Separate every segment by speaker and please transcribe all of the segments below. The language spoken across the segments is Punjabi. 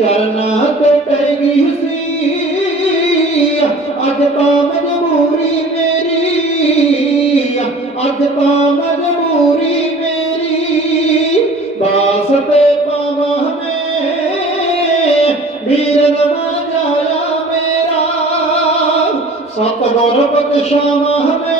Speaker 1: ਚਰਨਾਂ ਤੇ ਪੈ ਗਈ ਸੀ। ਅੱਜ ਤਾਂ ਮਜਬੂਰੀ ਮੇਰੀ। ਅੱਜ ਤਾਂ ਮਜਬੂਰੀ ਮੇਰੀ। ਬਾਸ ਤੇ ਪਾਵਾਂ ਮੈਂ। ਵੀਰ ਨਵਾ ਜਾਇਆ ਮੇਰਾ। ਸਤਿਗੁਰ ਬਖਸ਼ਾਵਾਂ ਮੈਂ।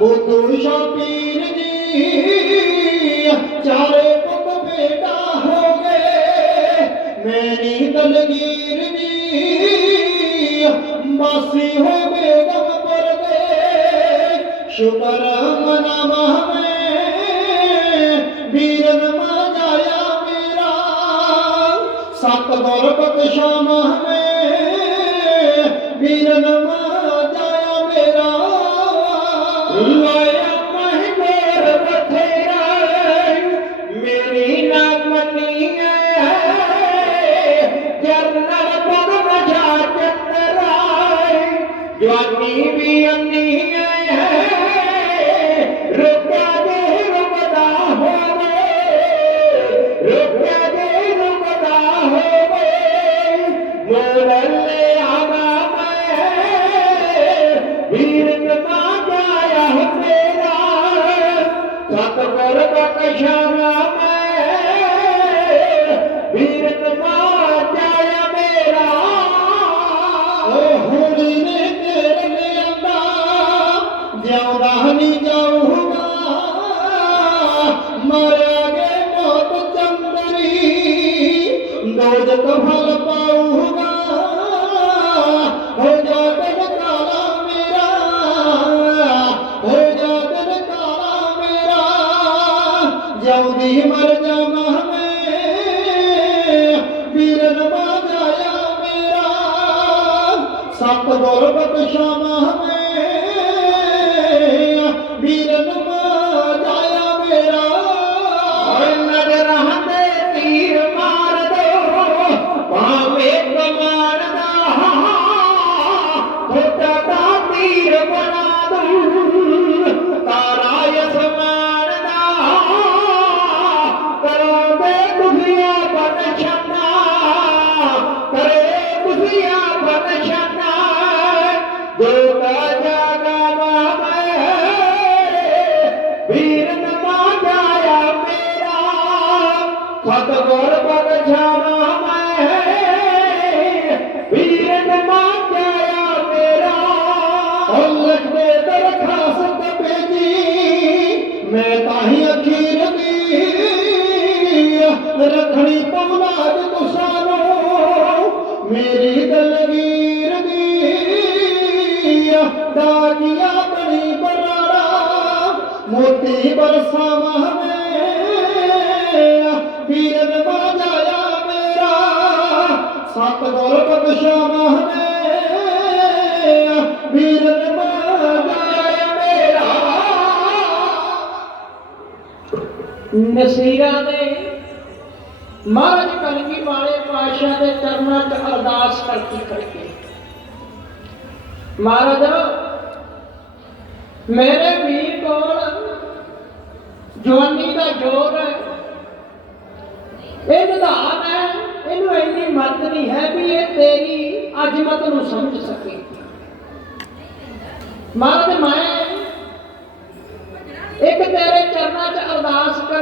Speaker 1: ਗਿਆ ਬੁੱਧੂ ਜੀ, ਚਾਰੇ ਪੁੱਤ ਬੇਟਾ ਹੋ ਗਏ। ਮੇਰੀ ਦਲਗੀਰ ਜੀ, ਮਾਸੀ ਹੋ ਬੇਗਮਪੁਰ ਦੇ ਸ਼ੁਕਰ ਮਨਾਵਾ ਮੈਂ, ਵੀਰਨ ਮਾ ਜਾਇਆ ਮੇਰਾ। ਸਤਿਗੁਰ ਬਖਸ਼ਾਵਾਂ ਮੈਂ, ਵੀਰਨ ਮਾ
Speaker 2: ਜਵਾਨੀ ਵੀ ਅੰਨੀ ਹੈ। ਰੁਕਿਆ ਦੇ ਰੁਕਦਾ ਹੋਵੇ। ਰੁਕਿਆ ਦੇ ਰੁਕਦਾ ਹੋਵੇ। ਮੋਰਲੇ ਆਵਾ ਮੈਂ। ਵੀਰ ਨਮਾ ਜਾਇਆ ਮੇਰਾ ਸਤਿਗੁਰ ਬਖਸ਼ਾਵਾ ਮੈਂ। ਵੀਰ ਨਮਾ ਜਾਇਆ ਮੇਰਾ।
Speaker 1: ਓ ਨੇ ਜਿਉਂਦਾ ਨਹੀਂ ਜਾਊਗਾ। ਮਰਿਆ ਗਏ ਮੌਤ ਚੰਦਰੀ। ਦੋਜਕ ਫਲ ਪਾਊਗਾ। ਹੋ ਜਾ ਦਿਨ ਕਾਲਾ ਮੇਰਾ। ਹੋ ਜਾ ਦਿਨ ਕਾਲਾ ਮੇਰਾ। ਜਿਉਂਦੀ ਮਰ ਜਾਵਾਂ ਮੈਂ। ਵੀਰ ਨਵਾ ਜਾਇਆ ਮੇਰਾ। ਸਤਿਗੁਰ ਬਖਸ਼ਾਵਾਂ ਮੈਂ।
Speaker 2: ਦਾ ਤੀਰ ਬਣਾ ਦੂੰ ਤਾਰਾ ਮੈਂ
Speaker 1: ਤਾਂ ਹੀ ਅਖੀਰ ਦੀ ਰੱਖਣੀ ਪਵਨਾ ਜਦ ਸਾਨੂੰ ਮੇਰੀ ਦਲਗੀਰ ਦੀ ਦਾਗੀਆਂ ਬਣੀ ਬਰਾੜਾ, ਮੋਤੀ ਬਰਸਾਵਾਂ ਮੈਂ ਵੀਰ ਨਵਾ ਮੇਰਾ, ਸਤਿਗੁਰ ਬਖਸ਼ਾਵਾਂ ਮੈਂ
Speaker 2: ਨਸੀਰਾਂ ਦੇ ਮਹਾਰਾਜ ਕਲਗੀ ਵਾਲੇ ਪਾਸ਼ਾ ਦੇ ਚਰਨਾਂ 'ਚ ਅਰਦਾਸ ਕਰਤੀ ਕਰਕੇ। ਮਹਾਰਾਜ, ਮੇਰੇ ਵੀਰ ਕੋਲ ਜਵਾਨੀ ਦਾ ਜੋਰ ਹੈ। ਇਹ ਵਿਧਾਨ ਹੈ, ਇਹਨੂੰ ਇੰਨੀ ਮੱਤ ਨਹੀਂ ਹੈ ਵੀ ਇਹ ਤੇਰੀ ਅਜ਼ਮਤ ਨੂੰ ਸਮਝ ਸਕੇ। ਮਹਾਰਾਜ, ਮੈਂ ਇੱਕ ਤੇਰੇ ਚਰਨਾਂ 'ਚ ਅਰਦਾਸ ਕਰ